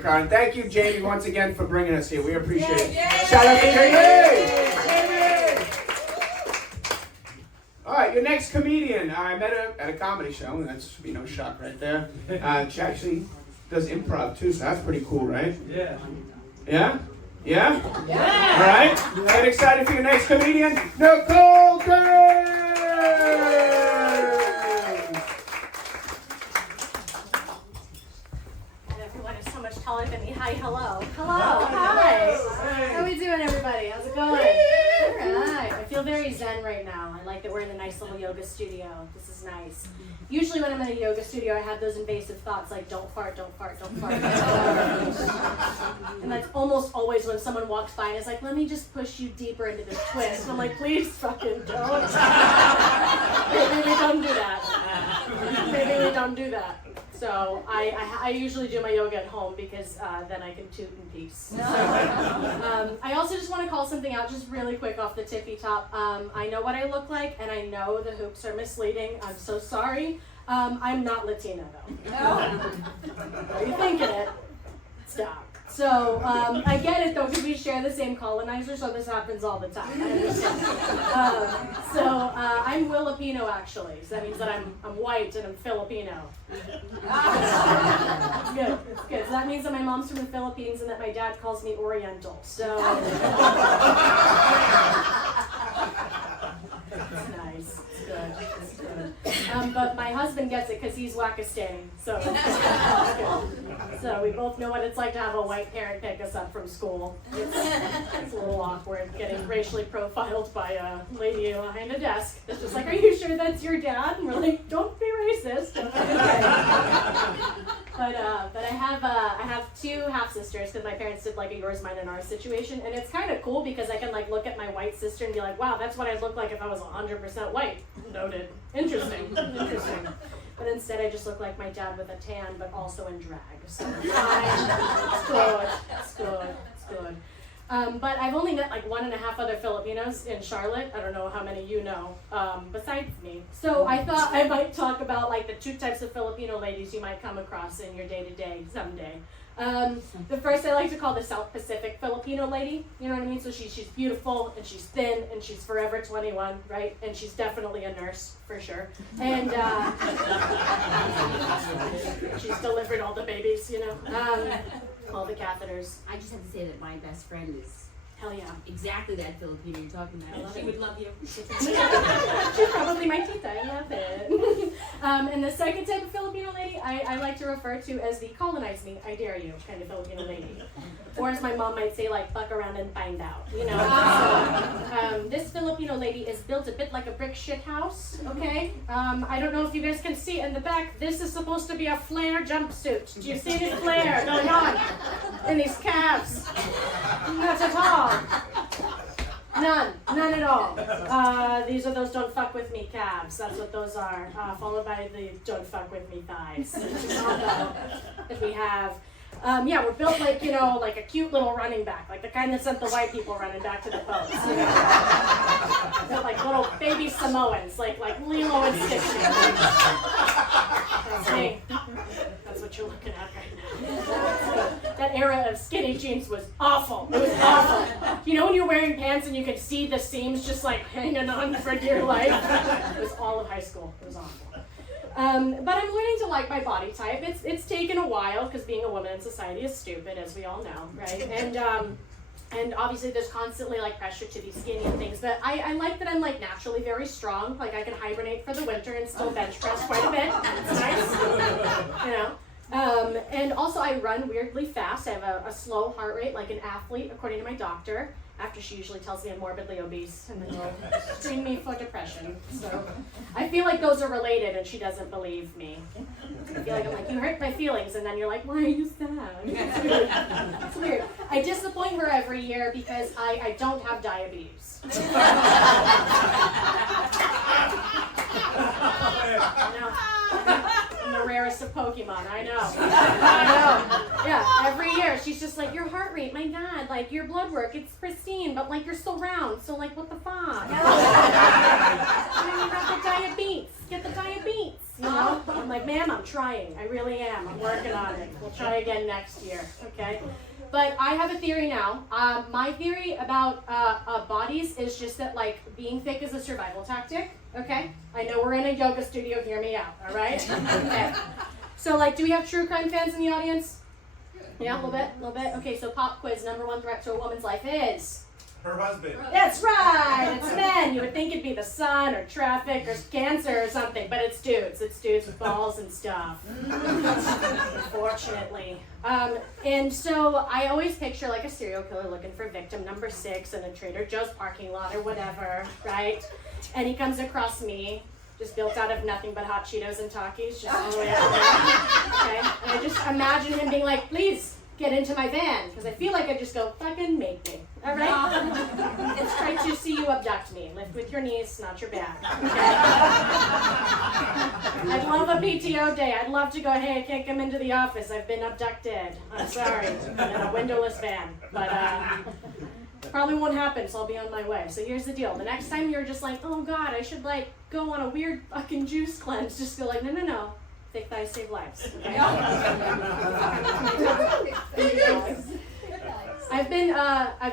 great crowd. And thank you, Jamie, once again for bringing us here. We appreciate it. Shout out to Jamie! All right, your next comedian. I met her at a comedy show, and that should be no shock right there. She actually does improv too, so that's pretty cool, right? Yeah. Yeah? Yeah? Yeah! All right, get excited for your next comedian, Nicole Kerbs! Taller than me. Hi, hello. Hello, hi. How we doing, everybody? How's it going? All right. I feel very zen right now. I like that we're in a nice little yoga studio. This is nice. Usually when I'm in a yoga studio, I have those invasive thoughts like, don't fart, don't fart, don't fart. And that's almost always when someone walks by and is like, let me just push you deeper into this twist. And I'm like, please fucking don't. Maybe we don't do that. Maybe we don't do that. So I usually do my yoga at home because then I can toot in peace. So, I also just want to call something out just really quick off the tippy top. I know what I look like and I know the hoops are misleading. I'm so sorry. I'm not Latina though. No. Are you thinking it? Stop. So I get it though because we share the same colonizer, so this happens all the time. I understand. I'm Filipino actually, so that means that I'm white and I'm Filipino. It's good. It's good. So that means that my mom's from the Philippines and that my dad calls me Oriental. So it's nice. It's good. It's good. But my husband gets it because he's Wakistani. So it's good. So we both know what it's like to have a white parent pick us up from school. It's a little awkward getting racially profiled by a lady behind a desk that's just like, are you sure that's your dad? And we're like, don't be racist. Don't be But I have two half sisters because my parents did like a yours, mine, and ours situation, and it's kind of cool because I can like look at my white sister and be like, wow, that's what I'd look like if I was 100% white. Noted. Interesting. Interesting. But instead I just look like my dad with a tan, but also in drag. So it's fine. It's good. It's good. It's good. But I've only met like 1.5 other Filipinos in Charlotte. I don't know how many you know, besides me. So I thought I might talk about like the 2 types of Filipino ladies you might come across in your day-to-day someday. The first I like to call the South Pacific Filipino lady, you know what I mean? So she's beautiful and she's thin and she's forever 21, right? And she's definitely a nurse, for sure. And she's delivered all the babies, you know, all the catheters. I just have to say that my best friend is hell yeah, exactly that Filipino you're talking about. She would love you. She's probably my tita. I love it. And the second type of Filipino lady I like to refer to as the colonize me, I dare you kind of Filipino lady. Or as my mom might say, like, fuck around and find out, you know? So, this Filipino lady is built a bit like a brick shit house, okay? I don't know if you guys can see in the back, this is supposed to be a flare jumpsuit. Do you see this flare going on in these calves? Not at all. None at all. These are those don't fuck with me calves. That's what those are. Followed by the don't fuck with me thighs. That we have. Yeah, we're built like, you know, like a cute little running back, like the kind that sent the white people running back to the boats. You know? They're like little baby Samoans, like Lilo and Stitch. That's me. That's what you're looking at right now. That era of skinny jeans was awful. It was awful. You know when you're wearing pants and you can see the seams just like hanging on for dear life? It was all of high school. It was awful. But I'm learning to like my body type. It's taken a while because being a woman in society is stupid, as we all know, right? And obviously there's constantly like pressure to be skinny and things, but I like that I'm like naturally very strong. Like I can hibernate for the winter and still bench press quite a bit. It's nice, you know. And also I run weirdly fast. I have a slow heart rate like an athlete, according to my doctor. After she usually tells me I'm morbidly obese and then will screen me for depression. So I feel like those are related and she doesn't believe me. I feel like I'm like, you hurt my feelings, and then you're like, why are you sad? It's weird. It's weird. I disappoint her every year because I don't have diabetes. I'm the rarest of Pokemon, I know. Yeah, every year she's just like, your heart rate, my God, like your blood work, it's pristine, but like you're so round, so like what the fuck? You have the diabetes, get the diabetes, You know? I'm like, ma'am, I'm trying. I really am. I'm working on it. We'll try again next year, okay? But I have a theory now. My theory about bodies is just that, like, being thick is a survival tactic, okay? I know we're in a yoga studio, hear me out, all right? Okay. So, like, do we have true crime fans in the audience? Yeah, a little bit. Okay, so pop quiz, number one threat to a woman's life is? Her husband. That's right, it's men. You would think it'd be the sun or traffic or cancer or something, but it's dudes. It's dudes with balls and stuff, unfortunately. And so I always picture like a serial killer looking for victim number 6 in a Trader Joe's parking lot or whatever, right? And he comes across me, just built out of nothing but hot Cheetos and Takis, just all the way out there, okay? And I just imagine him being like, please, get into my van, because I feel like I just go, fucking make me, all right? It's try to see you abduct me. Lift with your knees, not your back, okay? I'd love a PTO day. I'd love to go, hey, I can't come into the office. I've been abducted. I'm sorry. In a windowless van. But probably won't happen, so I'll be on my way. So here's the deal. The next time you're just like, oh, God, I should, like, go on a weird fucking juice cleanse, just feel like, no. Thick thighs save lives. Okay? I've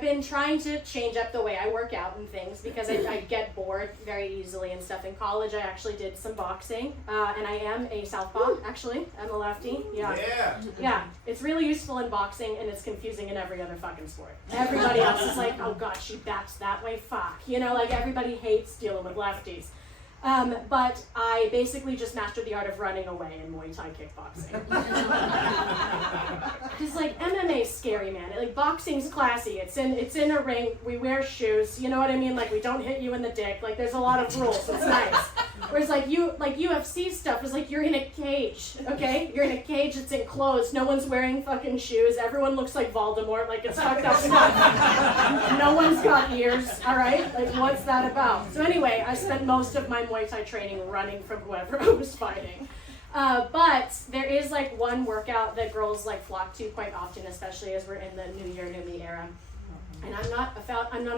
been trying to change up the way I work out and things because I get bored very easily and stuff. In college, I actually did some boxing, and I am a Southpaw. Actually, I'm a lefty. Yeah. It's really useful in boxing, and it's confusing in every other fucking sport. Everybody else is like, oh God, she bats that way. Fuck. You know, like everybody hates dealing with lefties. But I basically just mastered the art of running away in Muay Thai kickboxing. Just like MMA's scary, man. Like boxing's classy. It's in a ring. We wear shoes. You know what I mean? Like we don't hit you in the dick. Like there's a lot of rules. It's nice. Whereas like UFC stuff is like you're in a cage. Okay, you're in a cage. It's enclosed. No one's wearing fucking shoes. Everyone looks like Voldemort. Like it's fucked up stuff. No one's got ears. All right. Like what's that about? So anyway, I spent most of my Muay Thai training running from whoever I was fighting. But there is like one workout that girls like flock to quite often, especially as we're in the New Year, New Me era. And I'm not a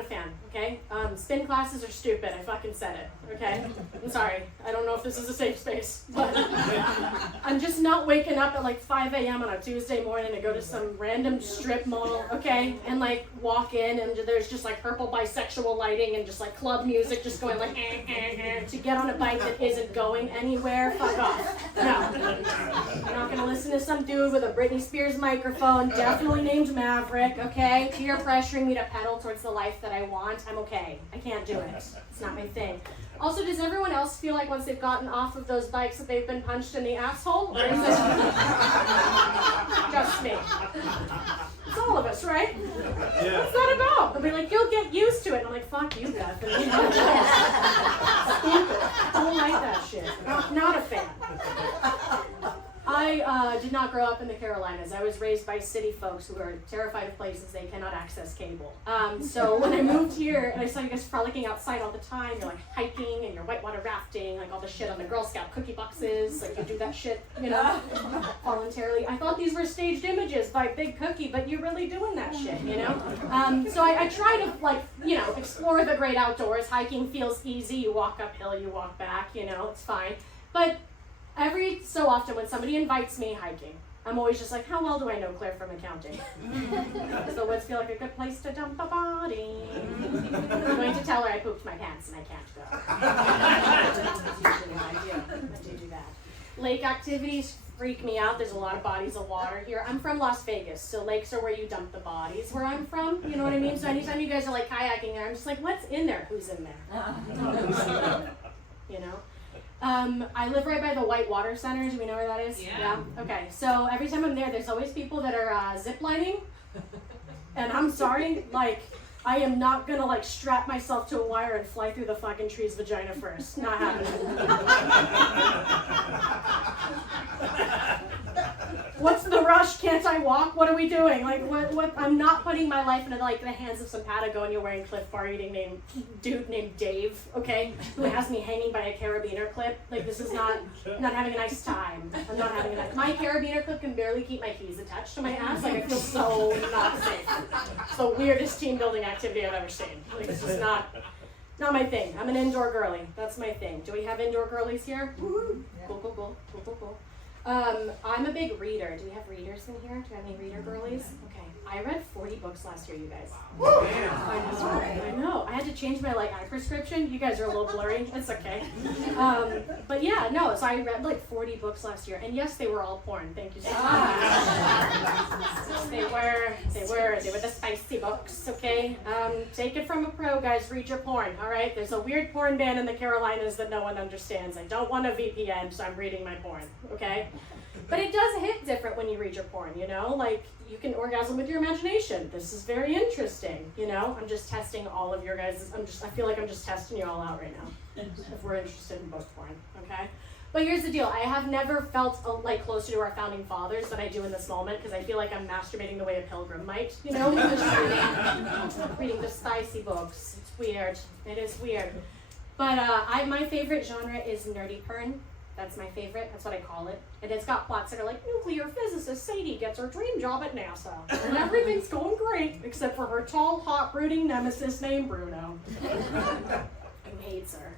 fan, okay? Spin classes are stupid. I fucking said it, okay? I'm sorry. I don't know if this is a safe space, but I'm just not waking up at like 5 a.m. on a Tuesday morning to go to some random strip mall, okay? And like walk in and there's just like purple bisexual lighting and just like club music just going like to get on a bike that isn't going anywhere. Fuck off. No. I'm not gonna listen to some dude with a Britney Spears microphone, definitely named Maverick, okay? Peer pressuring me to pedal towards the life that I want. I'm okay. I can't do it. It's not my thing. Also, does everyone else feel like once they've gotten off of those bikes that they've been punched in the asshole? Or is it just me? It's all of us, right? Yeah. What's that about? They'll be like, you'll get used to it. And I'm like, fuck you, Beth. And you know stupid. Don't like that shit. Not a fan. I did not grow up in the Carolinas. I was raised by city folks who are terrified of places they cannot access cable. So when I moved here, and I saw you guys frolicking outside all the time, you're like hiking and you're whitewater rafting, like all the shit on the Girl Scout cookie boxes, like you do that shit, you know, voluntarily. I thought these were staged images by Big Cookie, but you're really doing that shit, you know? So I try to, like, you know, explore the great outdoors. Hiking feels easy. You walk uphill, you walk back, you know, it's fine. But every so often when somebody invites me hiking, I'm always just like, how well do I know Claire from accounting? Does the woods feel like a good place to dump a body? I'm going to tell her I pooped my pants and I can't go. That's usually what I do that. Lake activities freak me out. There's a lot of bodies of water here. I'm from Las Vegas, so lakes are where you dump the bodies where I'm from, you know what I mean? So anytime you guys are like kayaking there, I'm just like, what's in there? Who's in there? You know? I live right by the White Water Center. Do we know where that is? Yeah. Okay. So every time I'm there, there's always people that are zip lining. And I'm sorry, like, I am not gonna like strap myself to a wire and fly through the fucking tree's vagina first. Not happening. What's the rush? Can't I walk? What are we doing? Like, what? I'm not putting my life into like the hands of some Patagonia wearing Cliff Bar eating dude named Dave, okay, who has me hanging by a carabiner clip. Like, this is not having a nice time. I'm not having a nice. My carabiner clip can barely keep my keys attached to my ass. Like, I feel so not safe. It's the weirdest team building activity I've ever seen. Like, it's just not. Not my thing. I'm an indoor girly. That's my thing. Do we have indoor girlies here? Woo-hoo. Yeah. Cool. I'm a big reader. Do we have readers in here? Do we have any reader girlies? Okay. I read 40 books last year, you guys. I know. I had to change my eye prescription. You guys are a little blurry. It's okay. But yeah, no. So I read like 40 books last year, and yes, they were all porn. Thank you so much. They were the spicy books. Okay. Take it from a pro, guys. Read your porn. All right. There's a weird porn ban in the Carolinas that no one understands. I don't want a VPN, so I'm reading my porn. Okay. But it does hit different when you read your porn, you know? Like, you can orgasm with your imagination. This is very interesting, you know? I'm just testing all of your guys. I feel like I'm just testing you all out right now, if we're interested in book porn, okay? But here's the deal. I have never felt like closer to our founding fathers than I do in this moment, because I feel like I'm masturbating the way a pilgrim might, you know? Just reading the spicy books. It's weird. It is weird. But my favorite genre is nerdy porn. That's my favorite. That's what I call it. And it's got plots that are like, nuclear physicist Sadie gets her dream job at NASA. And everything's going great, except for her tall, hot, brooding nemesis named Bruno. Who hates her.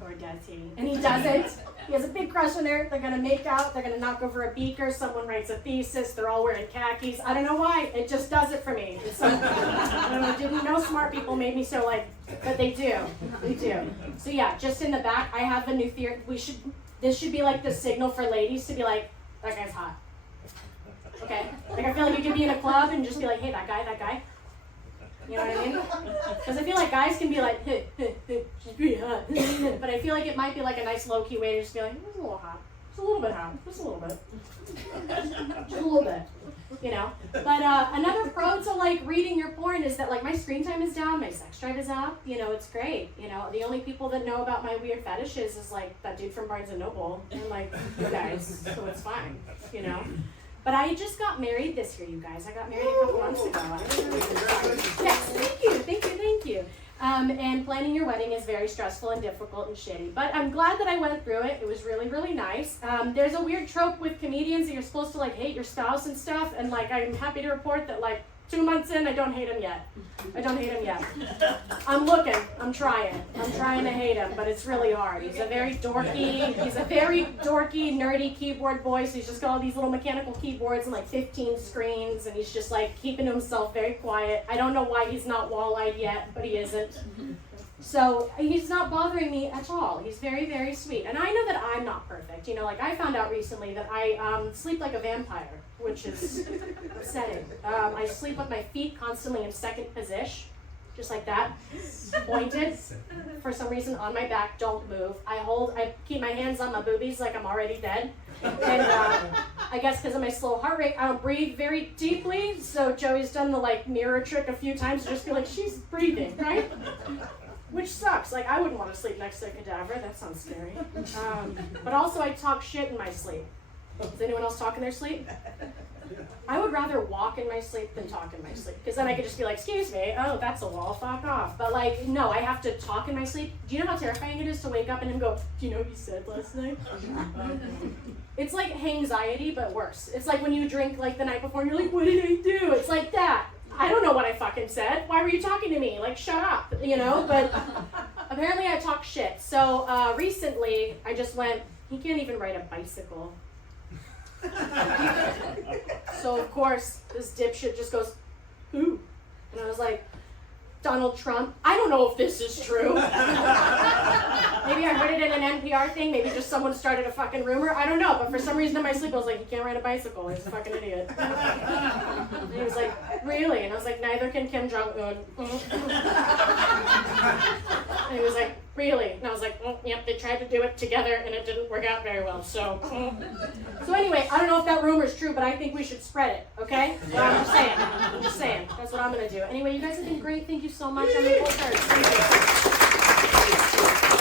Or does he? And he doesn't. He has a big crush on her. They're going to make out. They're going to knock over a beaker. Someone writes a thesis. They're all wearing khakis. I don't know why. It just does it for me. It's like, I don't know. Didn't know smart people made me so like, but they do. They do. So yeah, just in the back, I have a new theory. This should be like the signal for ladies to be like, that guy's hot. Okay? Like I feel like you could be in a club and just be like, hey, that guy. You know what I mean? Because I feel like guys can be like, she's pretty hot. But I feel like it might be like a nice low-key way to just be like, it's a little hot. It's a little bit hot. Just a little bit. Just a little bit. You know? But another pro to like reading your porn is that like my screen time is down, my sex drive is up. You know, it's great. You know, the only people that know about my weird fetishes is like that dude from Barnes & Noble and like you guys. So it's fine. You know? But I just got married this year, you guys. I got married a couple months ago. Yes, thank you. And planning your wedding is very stressful and difficult and shitty. But I'm glad that I went through it. It was really, really nice. There's a weird trope with comedians that you're supposed to like hate your spouse and stuff. And like I'm happy to report that like 2 months in, I don't hate him yet. I'm looking. I'm trying to hate him, but it's really hard. He's a very dorky, nerdy keyboard boy. So he's just got all these little mechanical keyboards and like 15 screens, and he's just like keeping himself very quiet. I don't know why he's not wall-eyed yet, but he isn't. So he's not bothering me at all. He's very, very sweet. And I know that I'm not perfect. You know, like I found out recently that I sleep like a vampire, which is upsetting. I sleep with my feet constantly in second position, just like that, pointed, for some reason on my back, don't move. I keep my hands on my boobies like I'm already dead. And I guess because of my slow heart rate, I don't breathe very deeply. So Joey's done the like mirror trick a few times to just be like, she's breathing, right? Which sucks. Like, I wouldn't want to sleep next to a cadaver. That sounds scary. But also, I talk shit in my sleep. Does anyone else talk in their sleep? I would rather walk in my sleep than talk in my sleep. Because then I could just be like, excuse me, oh, that's a wall, fuck off. But like, no, I have to talk in my sleep. Do you know how terrifying it is to wake up and him go, do you know what you said last night? It's like anxiety, but worse. It's like when you drink like the night before and you're like, what did I do? It's like that. I don't know what I fucking said. Why were you talking to me? Like, shut up, you know? But apparently I talk shit. So recently I just went, he can't even ride a bicycle. So of course this dipshit just goes, who? And I was like, Donald Trump. I don't know if this is true. Maybe I heard it in an NPR thing. Maybe just someone started a fucking rumor. I don't know. But for some reason in my sleep, I was like, he can't ride a bicycle. He's a fucking idiot. And he was like, really? And I was like, neither can Kim Jong-un. And he was like, really? And I was like, yep, they tried to do it together and it didn't work out very well. So anyway, I don't know if that rumor is true, but I think we should spread it, okay? Well, I'm just saying. That's what I'm going to do. Anyway, you guys have been great. Thank you so much. I'm Nicole Kerbs. Thank you.